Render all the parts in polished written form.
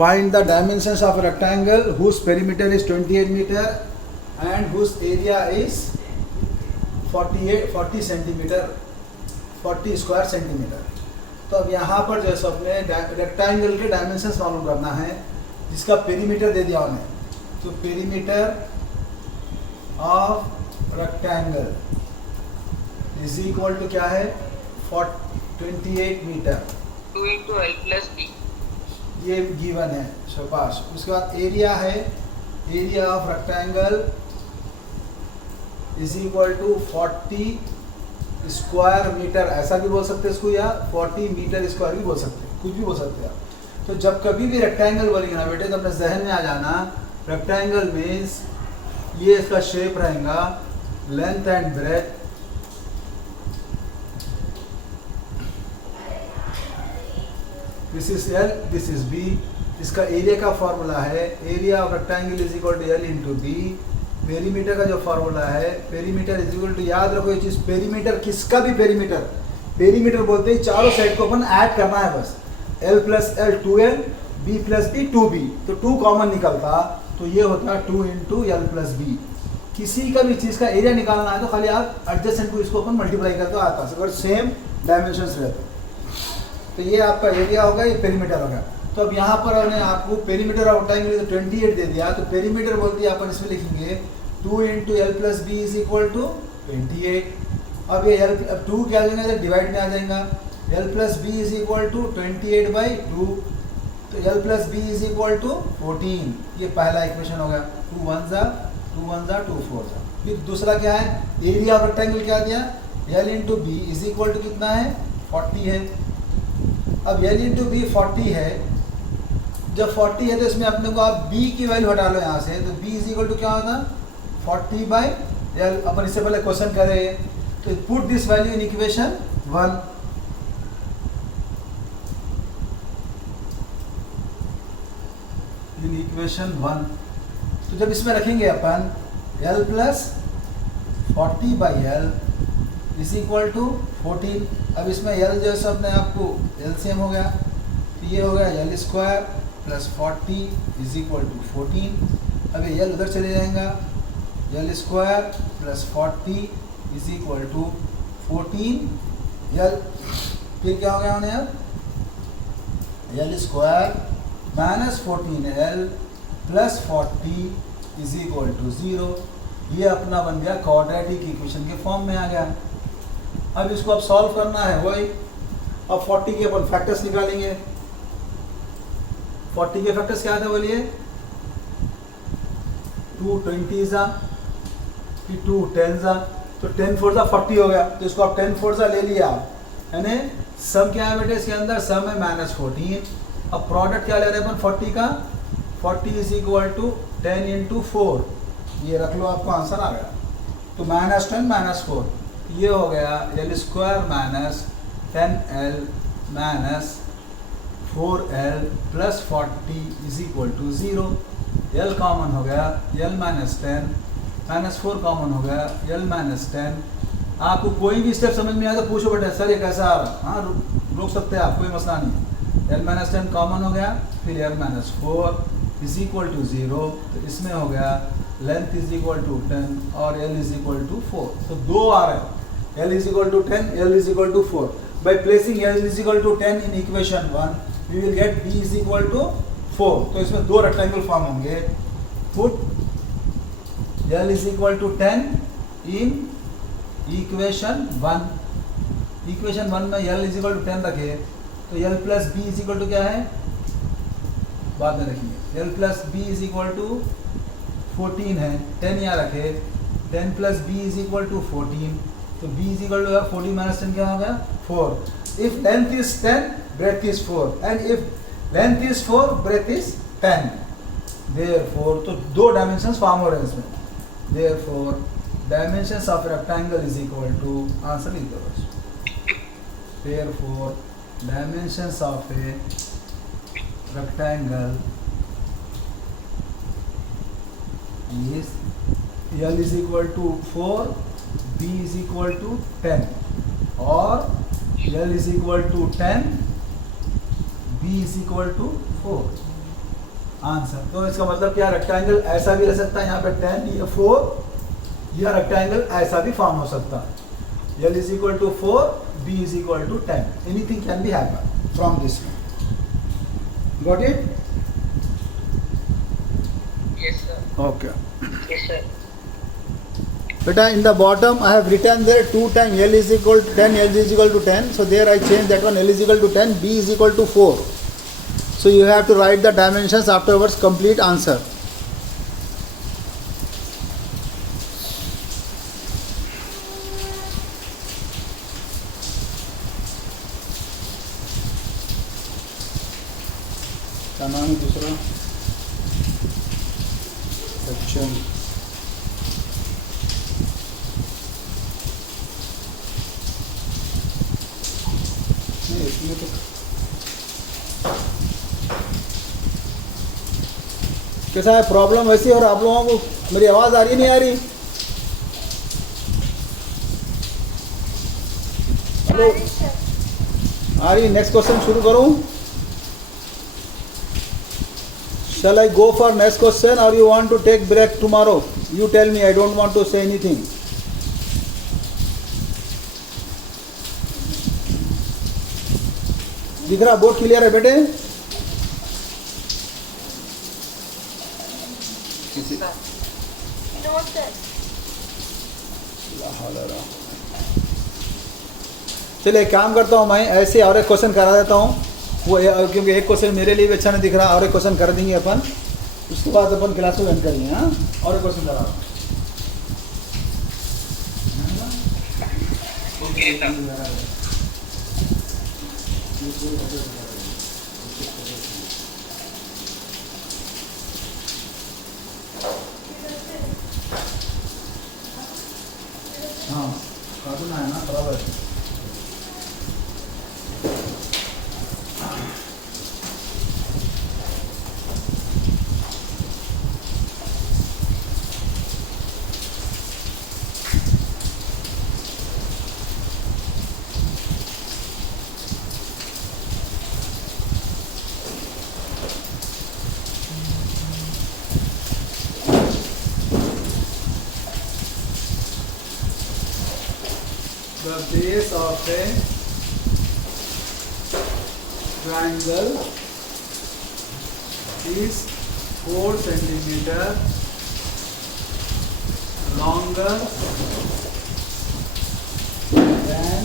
Find the dimensions of a rectangle whose perimeter is 28 meter and whose area is 40 centimetre 40 square centimetre. तो अब यहाँ पर जैसे अपने रेक्टेंगल के डायमेंशंस मालूम करना है, जिसका पेरीमीटर दे दिया उन्हें। तो perimeter of rectangle is equal to क्या है 28 metre 2 into L plus B। ये गिवन है शाबाश। उसके बाद एरिया है, area of rectangle is equal to 40 square metre, ऐसा भी बोल सकते हैं इसको, या 40 मीटर स्क्वायर भी बोल सकते हैं, कुछ भी बोल सकते हैं आप। तो जब कभी भी रेक्टेंगल बोलेंगे ना बेटे, तो अपने जहन में आ जाना रेक्टेंगल मीन्स ये इसका शेप रहेगा, length and breadth, this is L, this is B. इसका एरिया का फॉर्मूला है area of rectangle is equal to L into B. Perimeter का जो फॉर्मूला है पेरीमीटर इज इक्वल टू, याद रखो ये चीज, पेरीमीटर किसका भी पेरीमीटर, पेरीमीटर बोलते ही चारों साइड को अपन ऐड करना है बस। l plus L 2l, b plus B 2b, तो 2 कॉमन निकलता, तो ये होता है 2 इंटू एल प्लस बी। किसी का भी चीज़ का एरिया निकालना है तो खाली आप एडजेसेंट को इसको अपन मल्टीप्लाई करते हो आता है, अगर सेम डायमेंशंस रहते। तो ये आपका एरिया होगा, ये पेरीमीटर होगा। तो अब यहाँ पर हमने आपको पेरीमीटर ऑफ रेक्टेंगल 28 दे दिया, तो पेरीमीटर बोल दिया अपन इसमें लिखेंगे 2 into L plus B is equal to 28। अब ये एल 2 क्या आ जाएगा, डिवाइड में आ जाएगा, L plus B is equal to 28 by 2, तो L plus B is equal to 14। ये पहला इक्वेशन हो गया, 2 1 जा 2 4 जा। फिर दूसरा क्या है, एरिया ऑफ रेक्टेंगल क्या दिया, L into B is equal to कितना है 40 है। अब एल इंटू बी 40 है, जब 40 है तो इसमें अपने को आप b की वैल्यू हटा लो यहाँ से, तो b इज इक्वल टू क्या होता 40 बाई एल। अपन इससे पहले क्वेश्चन कर रहे हैं, तो put this value in equation 1। In equation 1, तो जब इसमें रखेंगे अपन l plus 40 by L is equal to 14। अब इसमें l जो है अपने आपको एलसीएम हो गया, तो ये हो गया L square plus 40 is equal to 14। अब ये एल उधर चले जाएगा, L square plus 40 is equal to 14 L. फिर क्या हो गया उन्हें, अब L square minus 14 L plus 40 is equal to 0। ये अपना बन गया क्वाड्रेटिक इक्वेशन के फॉर्म में आ गया। अब इसको अब सॉल्व करना है वही, अब 40 के अपन फैक्टर्स निकालेंगे। 40 के फैक्टर्स क्या थे बोलिए, 2 20 जा, फिर 2 10 जा, तो 10 4 जा 40 हो गया। तो इसको आप 10 4 जा ले लिया, यानी सम क्या है बेटे इसके अंदर, सम है माइनस 14। अब प्रोडक्ट क्या ले रहे हैं अपन 40 का, 40 इज इक्वल टू 10 इंटू 4, ये रख लो आपको आंसर आ गया। तो माइनस 10 माइनस 4, ये हो गया L square minus 10l minus 4l plus 40 is equal to 0। l common हो गया, l माइनस 10 माइनस 4 कॉमन हो गया, l माइनस 10। आपको कोई भी स्टेप समझ में आया तो पूछो बेटा सर ये कैसा आ रहा, हाँ रोक सकते हैं आप, कोई मसला नहीं। l माइनस 10 कॉमन हो गया, फिर l minus 4 is equal to 0, तो इसमें हो गया लेंथ इज इक्वल टू 10 और l इज इक्वल टू 4। तो 2 आ रहे हैं, l is equal to 10, l is equal to 4. By placing l is equal to 10 in equation 1, we will get b is equal to 4. तो इसमें 2 rectangle form होंगे। Put l is equal to 10 in equation 1. Equation 1 में l is equal to 10 रखे, तो l plus b is equal to क्या है, बाद में रखेंगे। l plus b is equal to 14 है, 10 यहाँ रखे, 10 plus b is equal to 14, तो b is equal to 40 minus 10 क्या हो गया 4। If length is 10, breadth is 4, and if length is 4, breadth is 10. Therefore, तो 2 dimensions फॉर्म हो रहे हैं इसमें। Therefore, dimensions of rectangle is equal to, answer लिख दो बस। Therefore, dimensions of a rectangle is l is equal to 4, b is equal to 10, और l is equal to 10, b is equal to 4। Answer. तो इसका मतलब क्या, rectangle ऐसा भी रह सकता है यहाँ पे 10 या 4, या रेक्टेंगल ऐसा भी फॉर्म हो सकता है, L is equal to 4, B is equal to 10. Anything can be happen from this one. Got it? Yes, sir. Okay. Yes, sir. Beta, in the bottom I have written there 2 times L is equal to 10, L is equal to 10. So there I change that one, L is equal to 10, B is equal to 4. So you have to write the dimensions afterwards, complete answer. क्या नाम है दूसरा section? नहीं, इसमें तो कैसा है problem वैसी, और आप लोगों को मेरी आवाज़ आ रही नहीं आ रही? हेलो, आ रही? नेक्स्ट क्वेश्चन शुरू करूं? Shall I go for next question or you want to take break tomorrow? You tell me, I don't want to say anything. दिख रहा बोर्ड क्लियर है बेटे? No, sir. चलिए एक काम करता हूँ, मैं ऐसे और एक क्वेश्चन करा देता हूँ, वो क्योंकि एक क्वेश्चन मेरे लिए भी अच्छा नहीं दिख रहा, और एक क्वेश्चन कर देंगे अपन, उसके बाद अपन क्लास को एंड करेंगे। हाँ, और एक क्वेश्चन करा। Okay, sir. हाँ, कार्टून है ना, बराबर। The base of a triangle is 4 centimeter longer than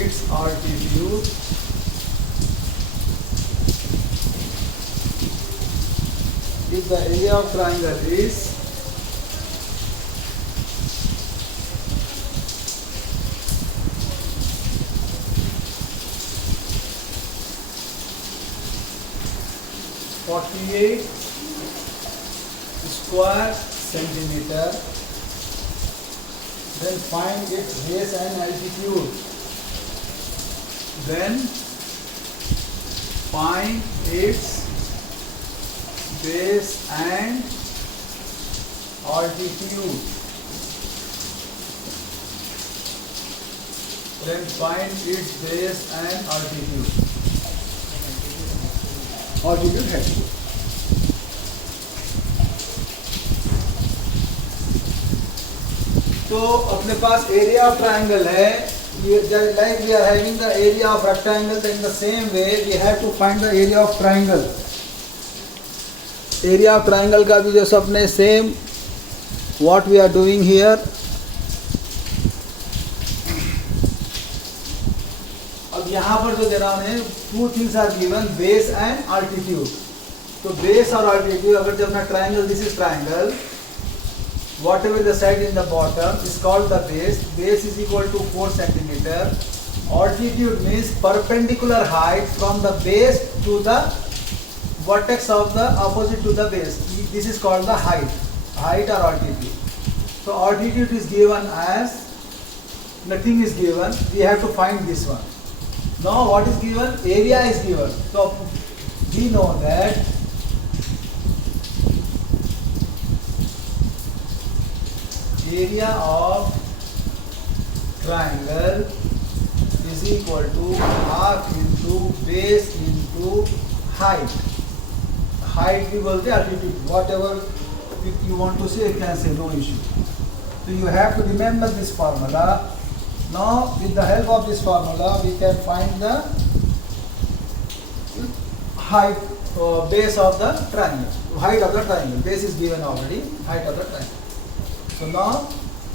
its altitude if the area of triangle is 48 square centimeter, then find its base and altitude. Then find its base and altitude. Then find its base and altitude. Altitude है। तो अपने पास area of triangle है, like we are having the area of rectangle, then in the same way we have to find the area of triangle. Area of triangle का भी जैसे अपने same what we are doing here. अब यहाँ पर जो दे रहा है, two things are given, base and altitude. तो base और altitude, अगर जब मैं triangle, this is triangle, whatever the side in the bottom is called the base. Base is equal to 4 centimeter. Altitude means perpendicular height from the base to the vertex of the opposite to the base. This is called the height or altitude. So altitude is given as, nothing is given, we have to find this one. Now what is given? Area is given. So we know that area of triangle is equal to half into base into height. Height भी बोलते हैं altitude. Whatever you want to say, you can say, no issue. So you have to remember this formula. Now with the help of this formula, we can find the height base of the triangle. Height of the triangle. Base is given already. Height of the triangle. So now,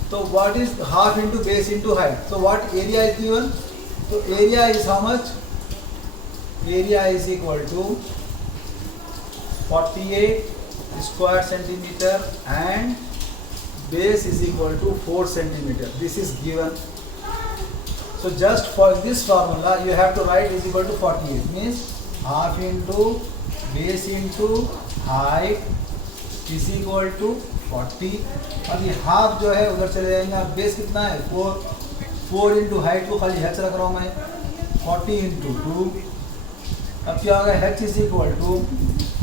so what is half into base into height? So what area is given? So area is how much? Area is equal to 48 square centimeter and base is equal to 4 centimeter. This is given. So just for this formula, you have to write is equal to 48. Means half into base into height is equal to 40. अब ये half जो है उधर चले जाएंगे. Base कितना है? 4 into height को खाली h रख रहा हूँ मैं. 40 इंटू 2. अब क्या होगा? h is equal to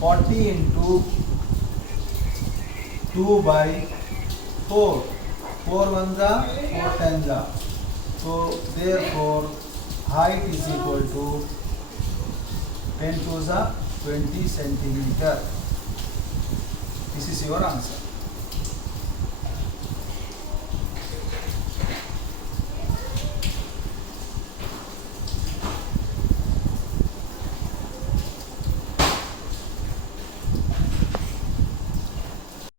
40 into 2 by 4. 4 1 जा 4 10 जा. So therefore height is equal to 10 to the 20 centimeter. This is your answer.